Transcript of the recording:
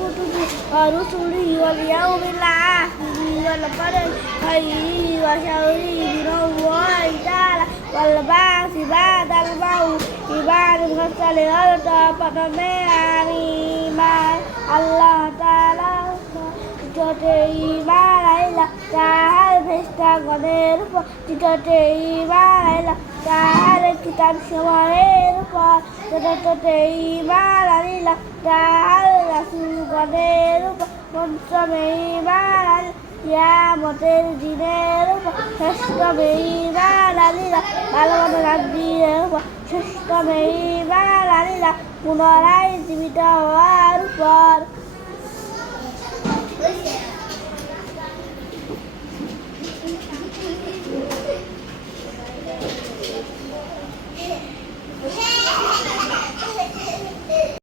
ورسله واليوم الآخر والقدر خيره وشره من الله تعالى والبعث بعد الموت بعد الغسل والطاقة من إيمان الله تعالى চিঠতে ইমান আইলা তাহার ভেস্তাগণের উপর চিঠতে ইমান আইলা তাহার কিতাব সময়ের উপর চিঠতে ইমান আইলা তাহার উপর পঞ্চমে ইমান কিয়ামতের দিনের শ্রেষ্ঠ ইমান আলিলা ভালো ভালো রাজ্যের উপর ইমান আলিলা, পুনরায় জীবিত হওয়ার উপর।